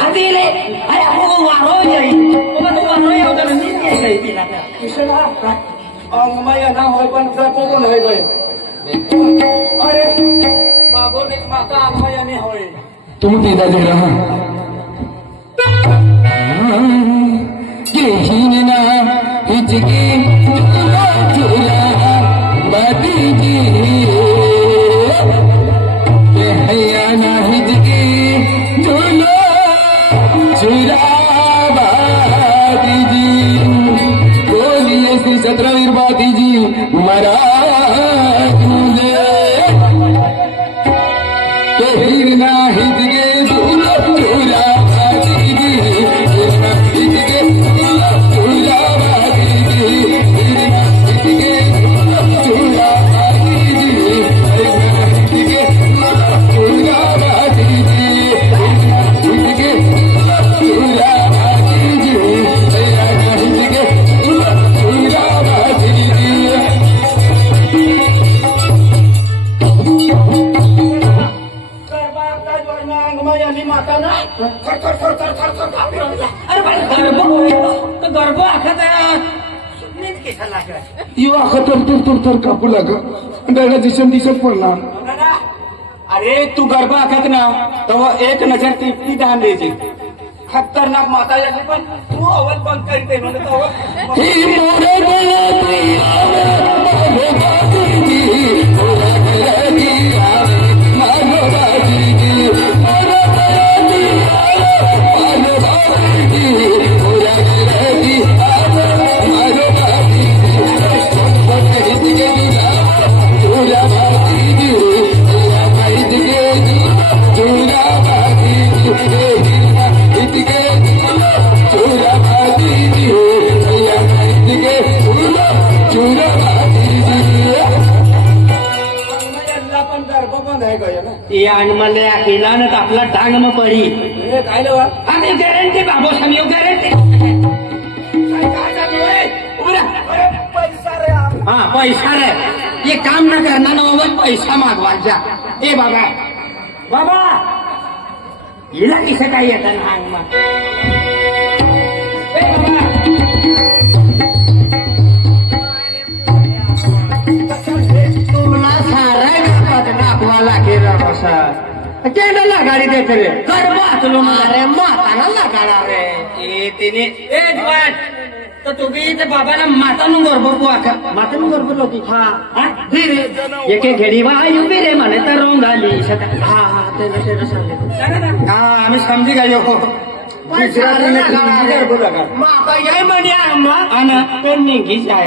hati le ay ako waro yai kuma tu waro yau dan ni ni sai pila ka Kisna और मैं ना होय पण को होय गए अरे बाबू ने माता मैं नहीं होय तुम पैदा दे रहा ये हीना हिचकी चूला बाती जी ये हैया ना हिचकी चूला चूला बाती जी बोलिए श्री छत्रवीर बाती जी महाराज तो हिरना हिचके चूला चूला बाती जी हिरना हिचके चूला चूला बाती जी हिरना हिचके चूला बाती जी हिरना हिचके चूला बाती जी हिरना हिचके चूला बाती जी हिरना हिचके चूला बाती जी माता ना खर खर खर खर खर खर अरे भाई गर्भ तो गर्भ आखत नीट केसा लागला यो आखा तर कापू लागा डायला दिसत पडणार अरे तू गरबा आखत ना तेव्हा एक नजर ती ध्यान द्यायची खतरनाक माता याची पण तू अवल बंद करते म्हणजे ही मोरे गळ्याती आवे माझो बाजीजी मोरे गळ्याती आवे माझो बाजीजी मोरे गळ्याती आवे माझो बाजीजी मोरे गळ्याती आवे माझो बाजीजी बंद हितके तुला बाजीजी तुला हितके तुला बाजीजी हितके तुला बाजीजी तुला हितके तुला बाजीजी पण गर्भ बंद आहे गया ना ये अनमले अकेला न आपला डांग में पड़ी हे काय लेवा हम ये गारंटी बाबू हम ये गारंटी काय चालू आहे उभा अरे पैसा रे हाँ पैसा रे ये काम न करना ना वो पैसा मागवा जा ए बाबा बाबा हिला किसे काय येतं डांग में ए बाबा तुमला सारा नाकवा लागे रसा केडाला गाडी देते रे गर्भा तुलो अरे माताना लागाडा रे ए तिने ए जवान तो तुम्ही ते बाबाला मातानु गर्भ बुआका मातानु गर्भ लोकी हा हा धीरे एके घेडी वायू बिरे म्हणे तर रोंगाली सता हा हा ते सांगले हा आम्ही समजी गयो गुजराती में गर्भ लगा माता ये म्हणे अम्मा आना ते निघी जाय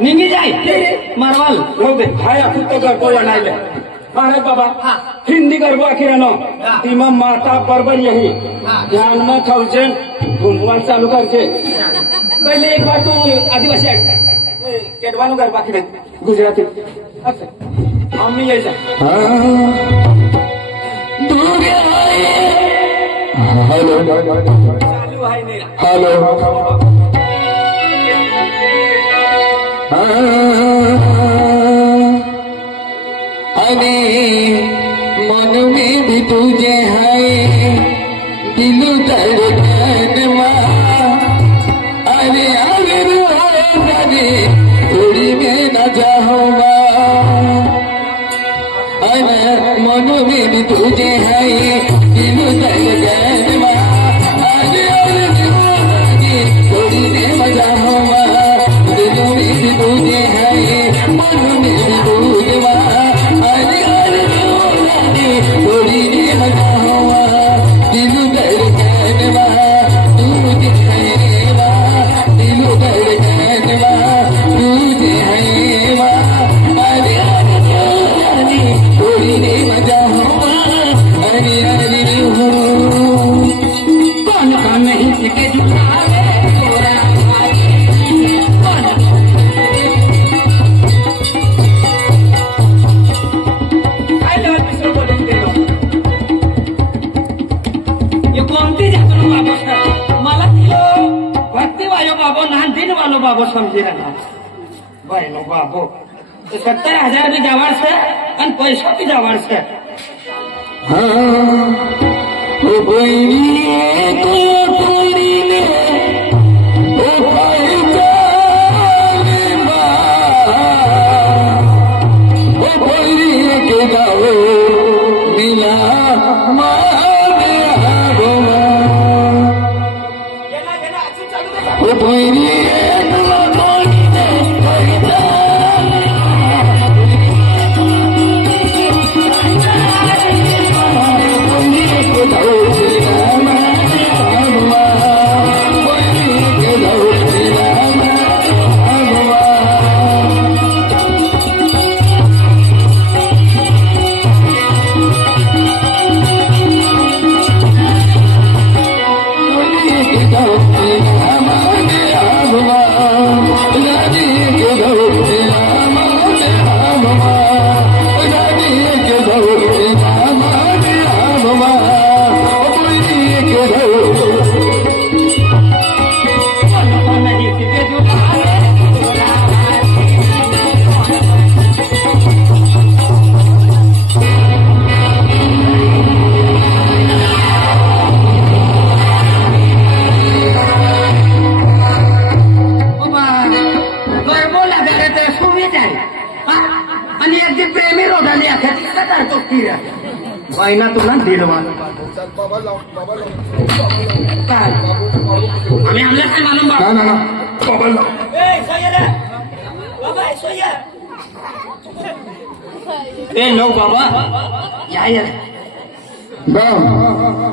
निघी जाय मारवाल हो दे हाया फक्त गर्भ बनायले अरे बाबा हिंदी गर्भ आखिरानो टीमा माता बरोबर यही ध्यान में खाऊचे घुमवान चालू करचे पहले एक बार तू आदिवासी केडवानो गर्भ आखिरे गुजराती आम्ही यायचा हेलो चालू आहे नाही हेलो अरे मन में भी तुझे है दिल धड़कन अरे अगर अरे थोड़ी में न जाऊंगा अरे मन में भी तुझे है दिल धड़कन अरे थोड़ी में न जाऊंगा दिल में भी तुझे है मन में भी तुझे थोड़ी देर मजा हुआ दिल धड़कनवा तुझे हैवा दिल धड़कनवा तुझे हैवा अरे थोड़ी देर मजा हुआ अरे कौन कौन नहीं सके बाबो समझी रहा बहनो बाबो 70,000 भी जवार से और पैसा भी जवार से महिना तुला 1.5 वाट आम्ही आमला काय मालूम बा ना ना बाबा ए नो बाबा या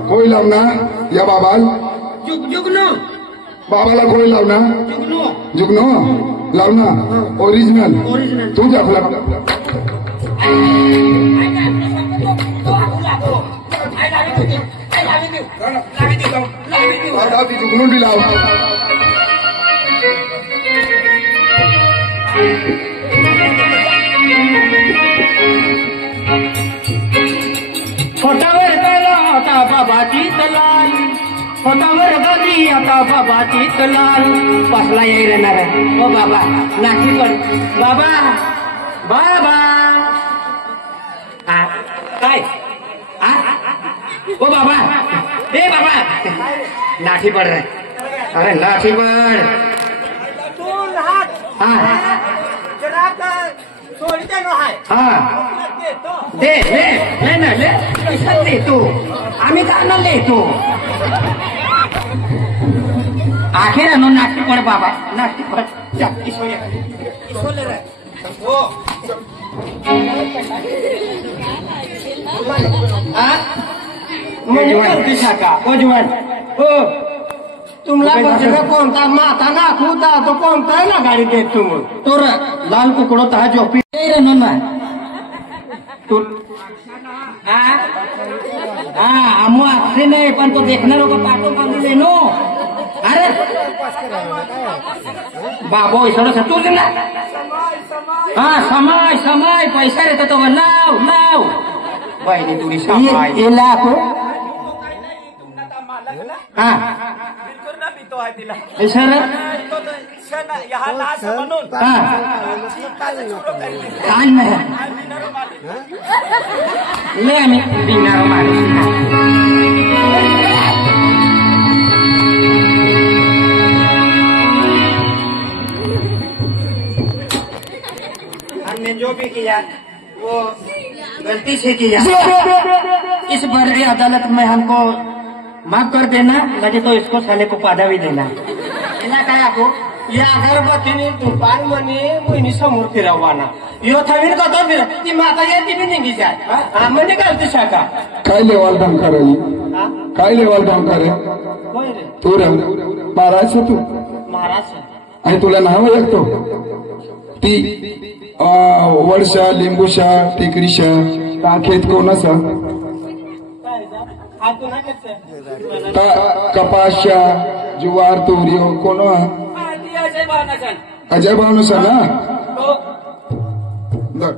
कोई लावना या बाबाल जुगनो बाबाला कोई लावना जुगनो जुगनो लावना ओरिजिनल तू दाखला जुगनू भी लाव खोटावर गेला आता बाबाची तलाल खोटावर गेली आता बाबाची तलाल बसला येणार ओ बाबा नाची पण बाबा बाबा काय ओ बाबा ए बाबा लाठी पड़ रहे अरे लाठी पड़ हाँ दे ले ना ले पैसा ले तू आम्ही जाणार ले तू आखिर अनु नाटी पड बाबा नाटी पड जास्ती तुम्हाला कोणता माता नाखूता तो कोणता आहे ना गाडी देत तुम तो लाल कुकडो ता झोपी ना तू आमू आखसे नाही पण तो देखणार होता पाठो बांधून दे नो अरे बाबो इसरो तू ना समाय समाय पैसा देतो तो लाव लाव बहिणी तुरी समाय लाखो सर ले आम्ही बिनार माणूस हमने जो भी किया वो गलती से किया इस बड़ी अदालत में हमको माफ कर देना मुझे तो इसको साले को पादा भी देना काय आको या अगरबत्तीने दुकान म्हणे मोहिनी समोर फिरवाना यो थवीन कतो फिर ती माता येते बी निघी जाय म्हणजे घालते शाखा काय लेवाल काम करे काय लेवाल काम करे तू रे महाराज तू महाराज आणि तुला नाव ऐकतो ती वर्षा लिंबूशा टिकरीशा काखेत कोण असा कपाशा जुवार तुरियो कोण अजय भावनुसा ना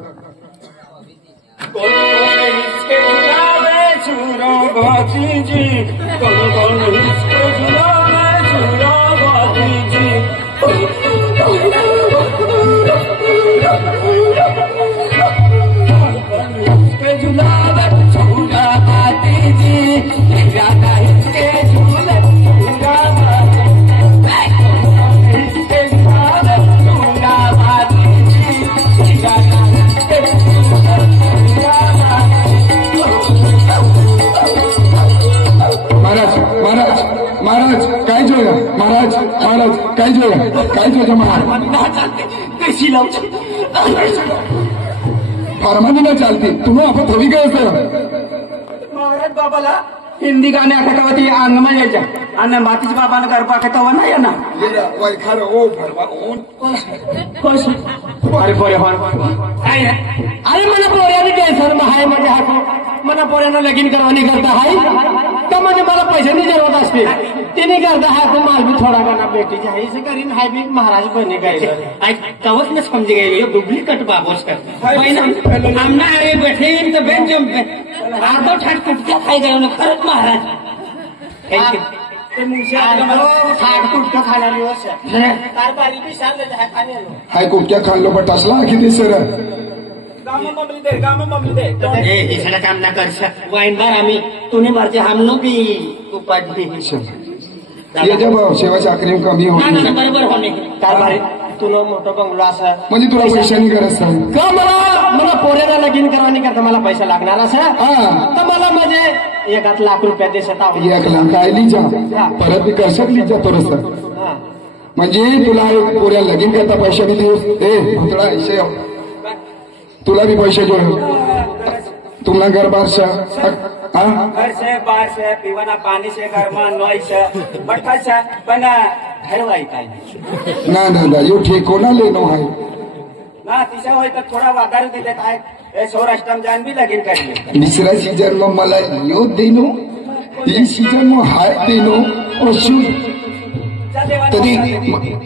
झुला महाराज काय जोया महाराज महाराज काय जोया काय जोया महाराज कशी लावची फारमानी ना चालती तुम्ही आपण थोडी काय सर महाराज बाबाला हिंदी गाणे आठवती अंगमा यायच्या आणि मातीच्या बाबाला गरबा आठवता नाही ना खरं ओ फरवा अरे पोरे अरे मला पोऱ्याने टेन्शन हाय म्हणजे हा मला पोऱ्यानं लगीन करवानी करता हाय तर म्हणजे मला पैशांनी जरूरत असते तिने करता हा तो माल भी थोड़ा गाना बेटी आहे इसे करीन हाय भी महाराज बने गए तवच न समझ गए ये डुप्लीकेट बाबोस कर आमना अरे बैठे तो बेन जो आधो ठाट कुटका खाई गए ना खरंच महाराज ठाट कुटका खाना दिवस कारबारी भी सांग है खाने लो हाय कुठक्या खाल्लो पण टसला किती सर ए इसला काम ना कर वाइन बार आम्ही तुने मारते हमनो भी उपाधी ये जब सेवा चाकरी कमी होती बरोबर होणे कारभारी तुला मोठं बंगलो असं म्हणजे तुला पैशानी गरज नाही का मला पोऱ्याला लगीन करवानी करता मला पैसा लागणार असं तर मला म्हणजे 1 लाख रुपया देशात 1 लाख आयली जा परत मी कर शकली जा परत म्हणजे तुला पोऱ्या लगीन करता पैशानी देऊस ए भुतळा ऐसे तुला भी पैसे जो तुमना घर बार से घर से बाहर से पीवाना पानी से घरमा नोई से बठा से बना घर वाई काय ना ना ना यो ठेकोना लेनो है ना तिच्या होय तर थोडा वादार दिले काय हे सौराष्ट्रात जाण बी लगीन करले दुसऱ्या सीजन में मला यो देनो ये सीजन में हाय देनो और शुभ तरी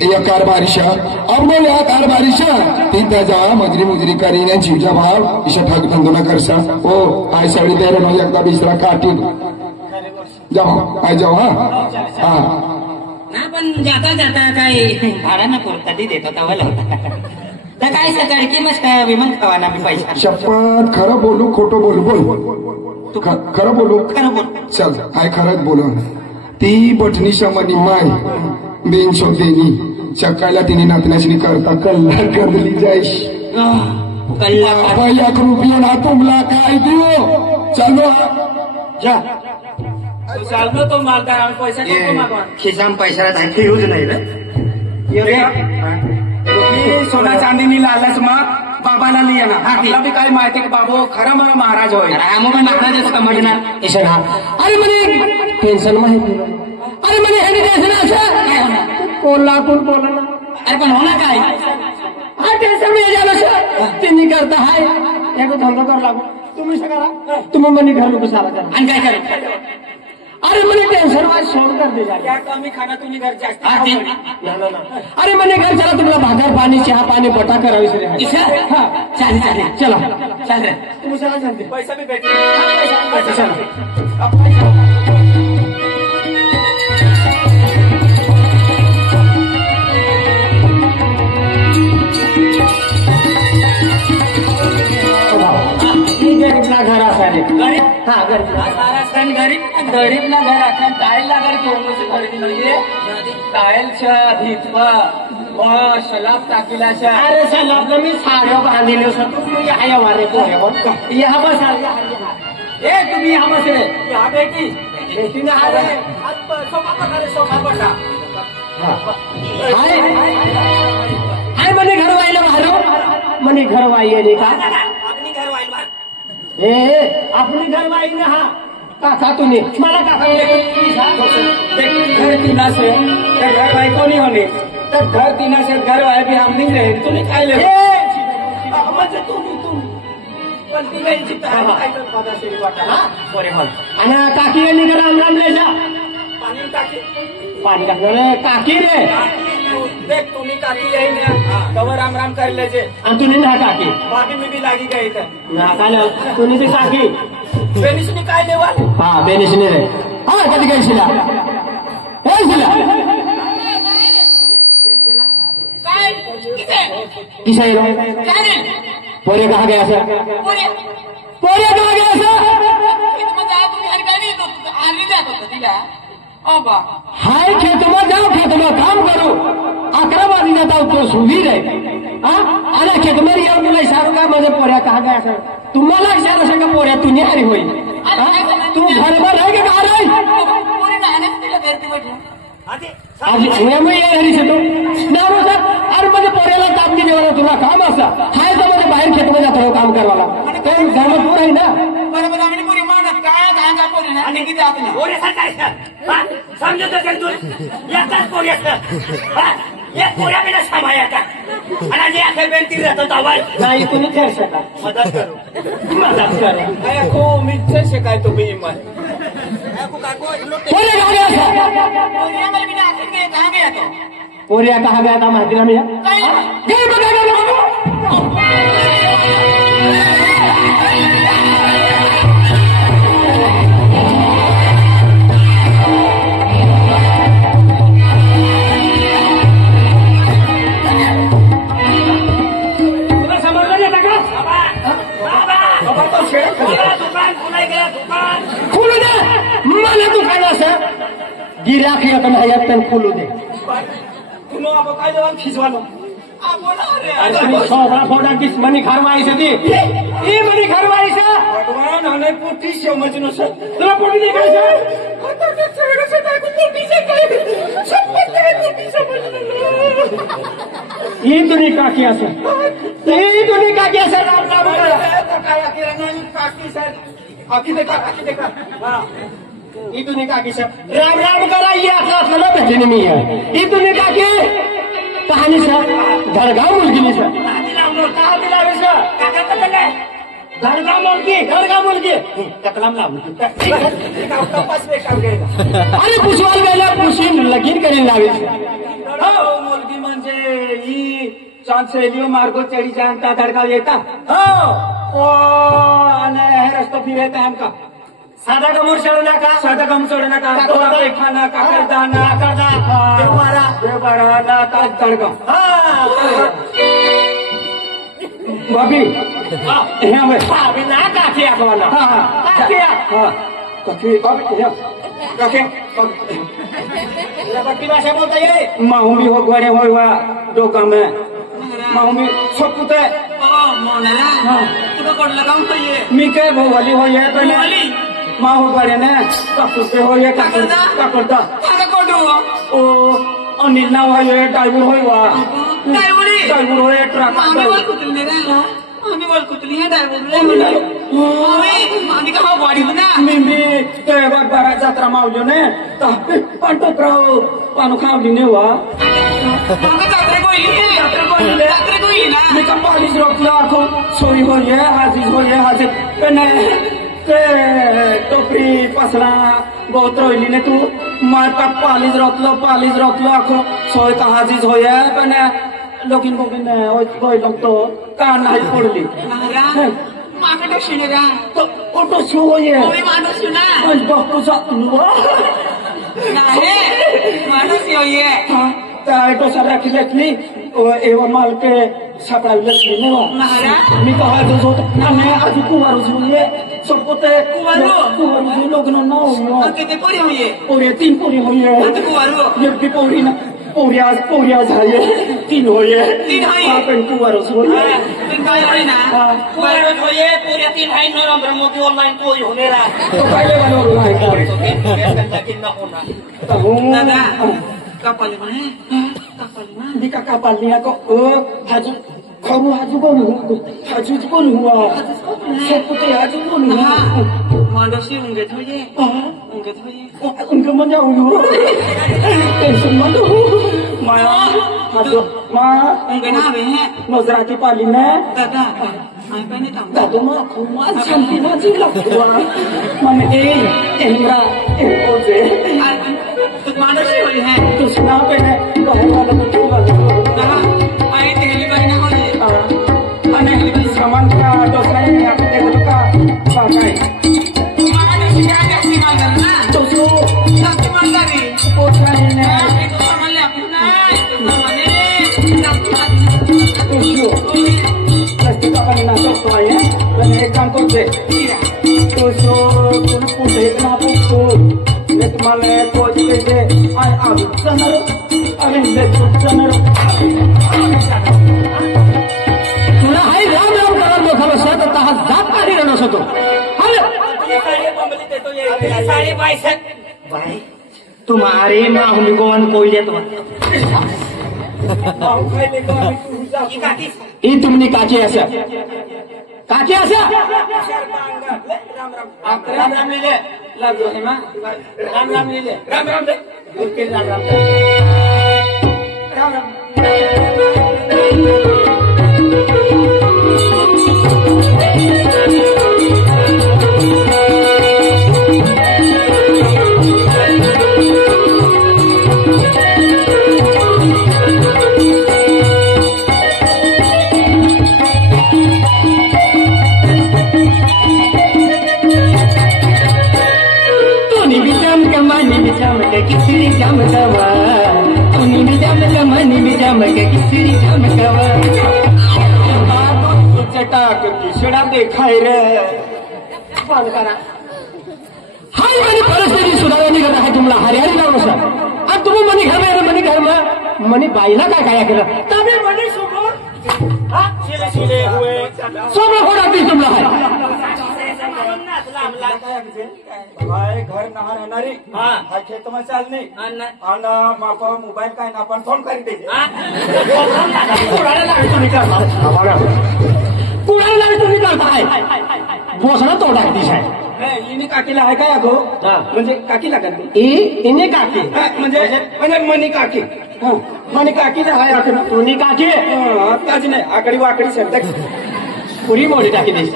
या कारभारीशा अब मैं या कारभारीशा तीन त्याचा मजरी मुजरी करीन जीवजा भाव इशा ठाक धंदोना करसा ओ आय साडी तेरे नो एकदा बिसरा काटी जाओ आय जाओ हाँ ना पण जाता जाता काय भाडा ना पुरता ती देतो तवल तर काय सकाळी की मस्त विमान खावाना बी पैसा शपथ खरं बोलू खोटं बोलू बोल तू खरं बोलू खरं बोल चल आय खरंच बोलू ती बटणी समनी माय बेन शोधेनी सकाळला तिने नातनाशी करता कल्ला करली जायश कल्ला 1 रुपया ना तुमला काय देऊ चलो जा चाललो तो मालदार पैसा नको मागवा खिसाम पैसा धाकी यूज नाही रे तुम्ही सोना चांदीनी लालच मग बाबाला लिया ना आपला बी काय माहिती की बाबू खरं मला महाराज होय मग महाराजच समजणार ईशा अरे म्हणे टेन्शन माहिती अरे म्हणे ह्याने टेन्शन असं कोल्हापूर बोला ना अरे पण होणार काय हा टेन्शन मी झालं तिने करता हाय एक धंदा कर लागू तुम्ही करा तुम्ही म्हणे घर लोक सारा करा आणि काय करा अरे म्हणे टेन्शन आज सोड कर दे क्या कमी खाना तुम्ही घर जास्त अरे म्हणे घर चला तुम्हाला भाकर पाणी चहा पाणी बटा करावी चालेल चालेल चला चालेल तुम्ही चला चालते पैसा बी भेटेल गरीबना घर असारे गरीब हा गरीब गरीबना घर असं टाईल लागल की म्हणजे टाईलच्या भितवा सलाब टाकीलाच्या अरे सलाब मी साड्या बांधिले तुम्ही या वारे पोहे पण या बस ए तुम्ही या बस रे या बेटी बेटीने आले सोफा बसा सोफा बसा हाय म्हणे घर व्हायला मारो म्हणे घर वाई का आपली घर वाईल ए आपली घर वाई ना हा काका तुम्ही मला काका घर तीना से घर वाई कोणी होणे तर घर तीना से घर वाई भी हम नहीं रहे तुम्ही काय ले म्हणजे तुम्ही पण ती गायची काय पदा शेरी वाटा हा बरे म्हण आणि काकी यांनी का राम राम लेजा पाणी टाकी पाणी टाकलं काकी रे देख तुम्ही काकी यही ना कवर राम राम कर लेजे आणि तुम्ही ना काकी बाकी मी भी लागी गई तर ना काय तुम्ही ती काकी बेनिसनी काय देवाल हा बेनिसनी रे हा कधी काय शिला हे शिला काय किसा पोरे कहा गया सर पोरे कहा गया सर हाय खेतમાં जाओ खेतમાં काम करो 11 वाजता जाता तो सुधी रे आणि खेतमध्ये येऊन तुला इशारा काय माझे पोऱ्या कहा गया सर तुम्हाला इशारा सांगा पोऱ्या तू निहारी होईल तू घरभर आहे की बाहेर आहे आज उन्हामुळे घरी येतो ना सर अरे म्हणजे पोऱ्याला तापणी देवाला तुला काम असा हाय तर म्हणजे बाहेर खेतमध्ये जातो काम करायला ते धर्मपूर आहे ना बरोबर आम्ही पुरी म्हणत काय धांगा पोरी ना आणि किती आपली पोऱ्याचा काय सर समजत असेल तू याचाच पोऱ्याचं एक पोऱ्या बिना सांभाळायचा आणि जे अखेर बेंती राहतो आवाज नाही तुम्ही खेळ शका मदत करू काय खो मीच शिकाय तुम्ही इमान पोरे गाडी असा पोरी आम्हाला बिना आखिर नाही धांगे येतो पोऱ्या कहा गया था माहिती ना मी घे बघा खुलू दे मला दुकान असं गिराक येत नाही येत तर खुलू दे तुला अब काय देवाल खिचवालो सोबरा फोडा की मनी खरवायचं ती ही मनी खरवायचं भगवान आणि पोटी शेवमची नसत तुला पोटी दे ही तुम्ही काकी असं ही तुम्ही काकी असं राम राम इथून काकी सर राम राम करा ये असं असलं भेटले मी इथून काकी पाहणी सर घरगाव मुलगी सर घरगाव मुलगी कतलाम लावून अरे पुसवाल वेळेला पुशीन लगीन करीन लावी मुलगी म्हणजे ही चांद शैली मार्गो चढी जानता धडकाव येता हो आणि हे रस्तो फिरत आहे आमका साधा कमूर चढू नका साधा काम चढू नका खाना काकरदाना व्यवहारा ताज तडगाव बाबी ना काकी आठवणा भाषा बोलता ये माहुमी हो गड़े हो डोका में माहुमी सब कुछ है तुला कोण लगावून पाहिजे मी काय भोवाली हो ये पहले माहू गड़े ने काकुर हो ये काकुरता कोण ओ अनिल नाव हो ये ड्राइवर हो वा ड्राइवर हो ये ट्रक आम्ही बोल कुतली ना आम्ही बोल कुतली है ड्रायव्हर आम्ही का गाडी ना मी ते बारा जत्रा मावलो ने पण टोकराव पानू खावली ने वा जात्रे कोई ना मी का पालीस रोकलो आखो सोरी हो ये हाजिर पण ते टोपरी पसरा बहुत रोहिली ने तू माता पालीस रोकलो आखो सोय का हाजिर हो ये पण लोकिन बोकिन कोई लोग तो कान नाही पडली माका शिणे रा ऑटो शो हो ये माणूस ना डॉक्टरचा नाही माणूस ये त्या ऑटो सारखी घेतली एवं माल के सापडावी लागली नाही मी कहा जो आम्ही आधी कुवारू जुळले सोपते कुवारू लग्न ना होईल किती पोरी होये पोरी 3 पोरी होईल कुवारू एकटी पोरी ना पोऱ्या झाले 3 होये 3 होये आपण कुवारू जुळले काय होय ना कुवारू होये पोऱ्या 3 हाय नोव्हेंबर मध्ये ऑनलाइन पोरी होणे रा तो पहिले बनवलं आहे दादा kapal mana di kapal ni ako haju kamu haju pun huwa seperti haju pun manusia ungget hoye उनका मजा हुआ टेंशन मत हो माँ ungget ना वे हैं नजराती पाली में दादा apa ni tahu दादू माँ कुमार शांति माजी लगवा मन एमरा एम्पोजे तो manusia होye हैं तो सुना पे है बाहर वाला तो चुका दादा आये तेली बारी ना होye अने सामान का दोसरा है आप देखो का पाकाई manusia क्या इस्तेमाल करना तो सो इस्तेमाल करी पोछा है ना itu sama le aku na itu sama le तो सो प्लास्टिक का पानी ना तो है मैंने एक काम कर दे तो सो तुम पूछे ना पूछो ले तुम्हारे कोच पे से अब चनर अरे ले चनर तुला हाय राम राम करायला मोठा सत तहा जात काढी रहणार होतो हॅलो ये सारे बंबली देतो ये सारे बाई तुम्हारे माँ हम कौन कोई दे तुम ई तुमने काकी असा काकी असा राम राम लिहिले लागलो आहे मा राम राम लिहिले राम राम राम राम राम किसरी चमकवा तुनी भी चमक मनी भी चमक किसरी चमकवा चटाक किसडा देखाय रे बंद करा हाय मनी परिस्थिती सुधारणी करत आहे तुम्हाला हरियाणी लावलं सर आणि तुम्ही मनी घर में मनी बाईला काय काय केलं तभी मनी समोर शिले हुए समोर हो लागते तुम्हाला हाय घर नहा राहणारी हाय खेत में चाल नाही आणि मापा मोबाईल काय ना आपण फोन करी दे कुणाला लावी तुम्ही करताय भोसडा तोडा दिसाय इने काकीला आहे काय अगो म्हणजे काकीला करते इने काकी म्हणजे मनी काकी मनी काकीला आहे तुनी काकी आताच नाही आकडी वाकडी शब्द पुरी मोठी टाकी दिस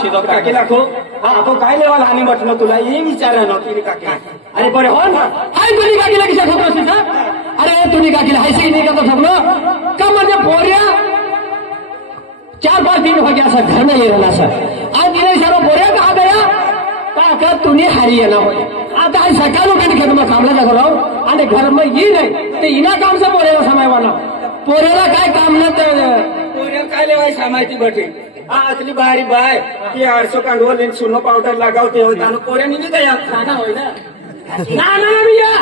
शिदो काकी दाखो आपण काय लेवाल आणि म्हटलं तुला हे विचारा ना की काकी अरे बरे हो ना हाय तुनी काकीला किशा ठोकलो असते अरे तुनी काकीला हायसे नाही का ठोकलो का म्हणजे पोऱ्या 4-5 दिन हो गया सर घर में ये रहना सर आज दिने सारो पोऱ्या कहा गया का तुनी हरियाणा हो आता आज सकाळ उठे खेत में कामला लागो राव आणि घर में ये नाही ते इना काम से पोऱ्याला समायवाना पोऱ्याला काय काम ना पोऱ्या काय लेवाय सामायती बटे असली बारी बाय की 800 कांडवल सुनो पावडर लगावते हो त्यानं पोऱ्या निघी गया खाना होय ना भैया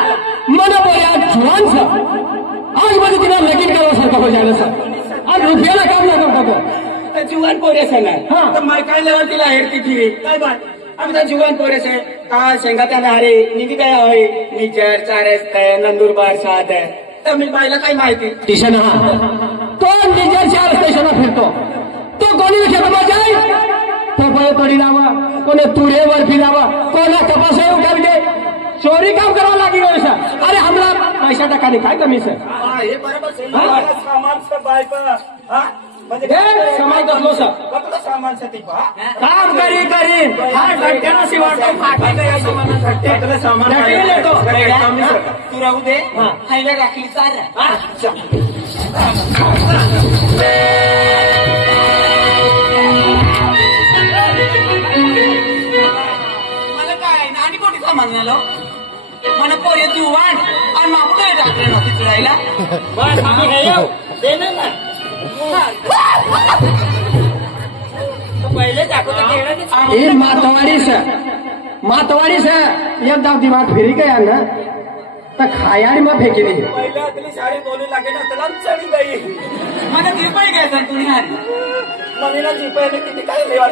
मन बोया जुआन सर आज मध्ये तिला लगीन करावं हो जायला सर आज रुपयाला काम ना करतो जुवान पोरेसे नाही तर माय काय लेवल तिला हेरती फिरी काय बात आमचा जुवान पोरेसे का शेंगा त्याला अरे निघी गया होय नीचर चारस नंदुरबार साथ तर मी बाईला काय माहिती स्टेशन हा तो निजर 4 स्टेशन फिरतो तो कोणी खेळमा जाय तो पळे पडी लावा कोणी तुरेवर फिरावा कोणा तपासाय उठावले चोरी काम करावं लागेल सर अरे हमला पैसा टाकाने काय कमी सर हे बरोबर सामान सब बाय म्हणजे समाज बसलो सर कपडा सामान साठी काम करी हा घट्ट्याला शिवाटो फाटा गया सामान घट्ट्याला सामान लेतो तू राहू दे हायला राखली चाल मला काय आणि कोणी सामान आलो मला पोरे जुवान आणि मागतोय रात्री नव्हती चढायला पहिले मातवाड़ी से एक दाव दिमाग फिर गया ना तो खायाड़ी में फेंकी नहीं पहिले आपली साडी बोलू लागे ना त्याला चढी गई मला दिपाई घ्यायचा तुम्ही मम्मीला जिपायला किती काय लेवाल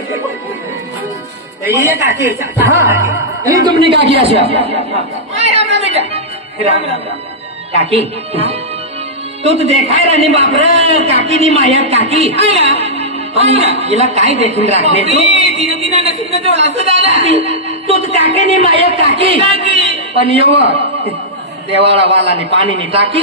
ये तुमने क्या किया काकी तू तो देखा राणी बापर काकी नी माया काकी हिला काय देखील राखले तू तर काकी नी माया काकी पण येव देवाळा वालाने पाणी नी टाकी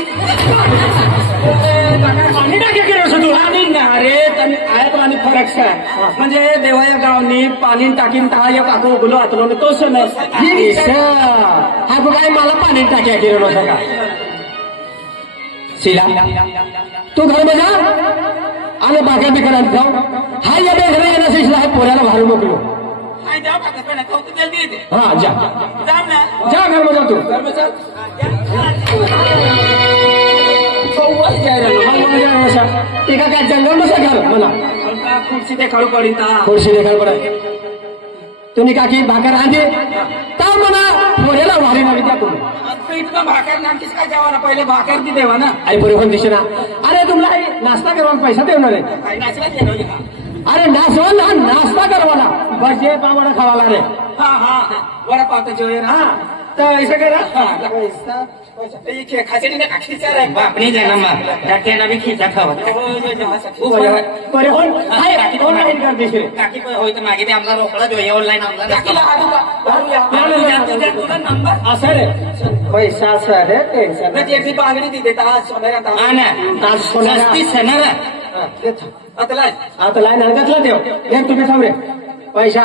पाणी टाकी केलं तू आणि अरे आयात आणि फरक काय म्हणजे देवाया गावनी पाणी टाकीन या काकू उगलो आतलो तोच नाही हा काय मला पाणी टाक्या केलं नसं का शिला तू घर में जा आणि बागा बिकरा जाऊ हा या घर येणार शिला हे पोऱ्याला भारू मोकलो हाँ जा जा घर में जा तू घर में चल एका काय जंगल में घर मला खुर्ची देखाडू पडी खुर्ची देखाड पडे तुम्ही काकी भाकर आधी ता म्हणा पोऱ्याला भारी लागली त्या कोण इतकं भाकर नामकीच काय जावा ना पहिले भाकर ती देवा ना आई बरोबर दिसे ना अरे तुम्हाला नाश्ता करवाना पैसा देणार आहे काही नाचला अरे नाश्ता करवाना भजे पावडा खावाला रे हा वडापाव तर जेवण हा तर ऐसा करा पैसा खाचडी ना खिचा रे बापणी देना मग त्याला बी खिचा खावा बरे ऑनलाईन कर देशील काकी होय तर मागे ते आमचा रोकडा जो ऑनलाईन आमचा तुझा नंबर असं रे पैसा सर टेन्शन त्याची बांगडी ती देता सोन्या हा ना आज सोन्याची सणार आता लाईन हरकतला देव एक तुम्ही थांब रे पैसा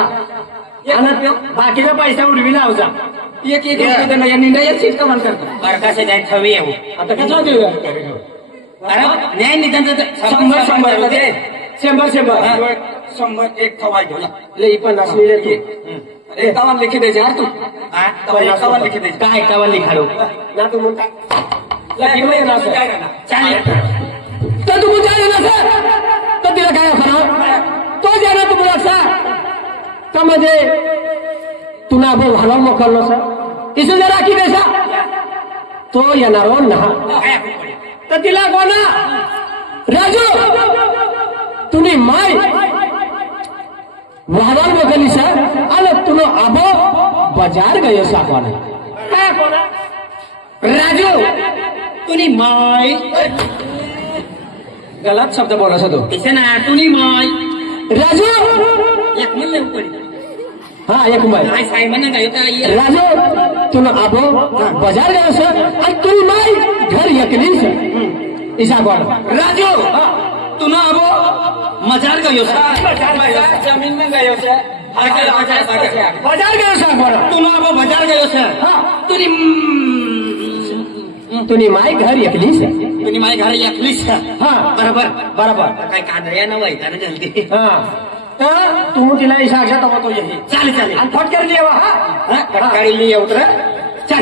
आणि बाकीचा पैसा उडवी लावजा एक निंदा सीट कमान करतो बरकासे जाय ठवी येऊ आता कसला देऊया अरे न्याय निधन शंभर शंभर शंभर शंभर 100 एक थवाय घेऊया ले 50 मिळेल की 51 लिखी दे यार तू 51 लिखी दे काय कावा लिखाडू ना तू म्हणता लकी ना चालेल तर तू जाणे ना सर तर तिला काय असणार तो जाणे तुम्हाला असा का म्हणजे तुला आपण घालवा मोकललो सर इथून जरा की देसा तो येणार ना तर तिला कोणा राजू तुम्ही माय वाहवाल मोकली सर आणि तुला आबो बाजार गयो साकवाना काय कोणा राजू तुनी माय गलत शब्द बोला तो इथे ना तुनी माय राजू एक म्हणलं पडी हा एक माय काय साहेब म्हणा काय काय राजू तुला आबो बाजार गयो सर आणि तुम्ही माय घर एकली सर इसा कोणा राजू तू ना अबो मजार गयो जमीन में गयो से बाजार गयो साकवाना तू ना अबो बाजार गयो सर हा तुनी तुम्ही माय घर एकली सर तुनी माय घर एकलीस हा बरोबर बरोबर काय कांदळ्या न व्हायचा ना जल्दी हा तर तू तिला इशा तो तो यही चालेल चालेल आणि फटकर लिहा हा कटकाळी लिया उतर चल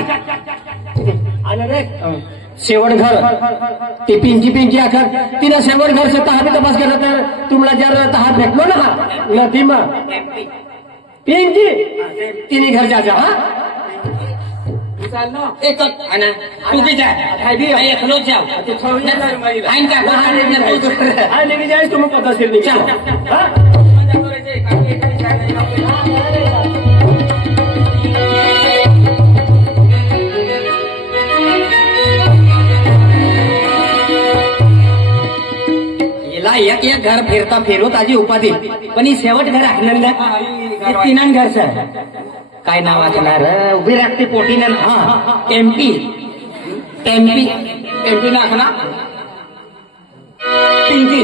आणि रे शेवट घर ते पिंकी आखर तिनं शेवट घर से तहा भी तपास केला तर तुम्हाला जर तहा भेटलो ना नदी मग पिंकी तिने घर जा हा एक आना तू भी जा मैं एकलो जाओ आइन का आणि लेके जायस तुम्ही पद्धतशीर निघा हा एक एक घर फिरता फिरू ताजी उपाधी पण ही शेवट घर आखलं तीन घर सर काय नाव असणार उभी राखते पोटीनं हा एमपी नाखना पिंकी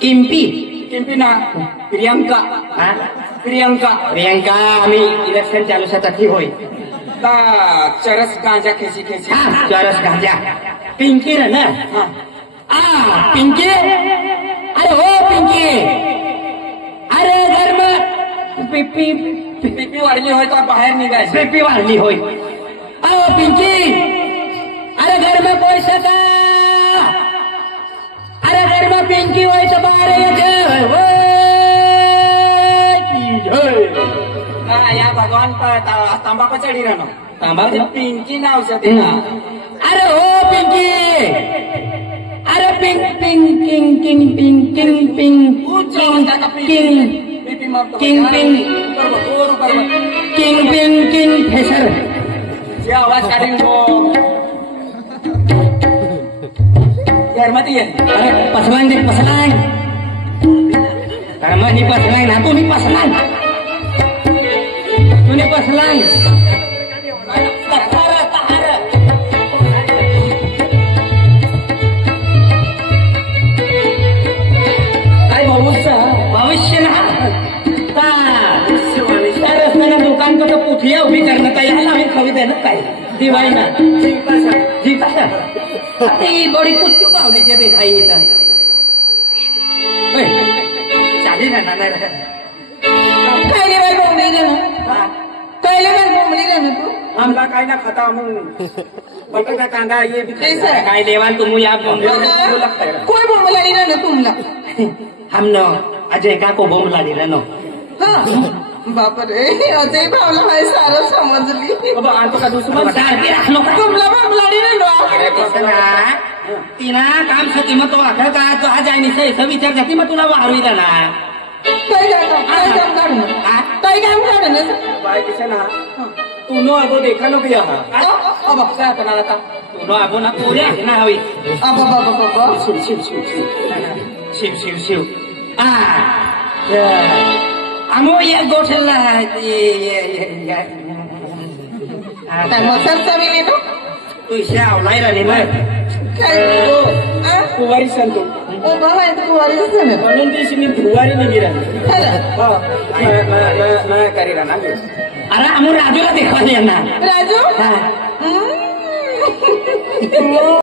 किम्पी ना प्रियंका प्रियंका आम्ही इलेक्शन चालू साठी होय ता चरस गांजा खेची हा चरस गांजा पिंकी रे ना पिंकी अरे हो पिंकी अरे घर में पीपी वाढली होय तर बाहेर निघायचं बीपी वाढली होय अहो पिंकी अरे घर में पैसा का अरे घर में पिंकी होय तर बाहेर येते या भगवान तांबापा चढी राहणं तांबा पिंकी नाव सते ना अरे हो पिंकी अरे pink pink king king pink king pink king king पिंग किंग पिंग किंग फेसर जे आवाज काढेल तो घरमध्ये ये अरे पसलाय दे पसलाय अरे मग पसलाय ना तुम्ही पसलाय काय भविष्य ना त्या रस्त्याला दुकान कसं पुठिया उभी करणं काय याला आम्ही खवी देणं काय दिवाळी ना जी कसा ती बडी कुच्चू पावली जे देखाई येतात चालेल ना नाही पहिले बाई बोंबली रे ना पहिले बाई बोंबली रे ना तू आमला काय ना खाता मग बटाटा कांदा ये भी ते सर काय देवाल तुम्ही या कोई बोंबला रे ना तुमला हम न अजय का को बोम लाडी नो बापरे अजय भावला हाय सारं समजली बाबा आणतो का दुसरं दारबी राखलो का तुमला बोंबला रे ना तिना काम सती मग तो आखर का तो आज आहे निसं विचार जाती मग तुला वाढवी ना काय काम काढून काय काम काढून बाय किशन हा तू नो आगो देखा नो किया हा अब काय करणार आता तू नो आगो ना पोरी आहे ना हवी अब शिव शिव शिव शिव शिव शिव शिव आमो ये गोठला काय मसालचा मी नेतो तू शाव नाही राहिली मग काय कुवारी सांगतो ओ बाबा इथं कुवारी असते ना म्हणून दिवशी मी कुवारी नाही राहिली करी राहणार अरे आम्ही राजूला देखवा ना राजू हा हम्म.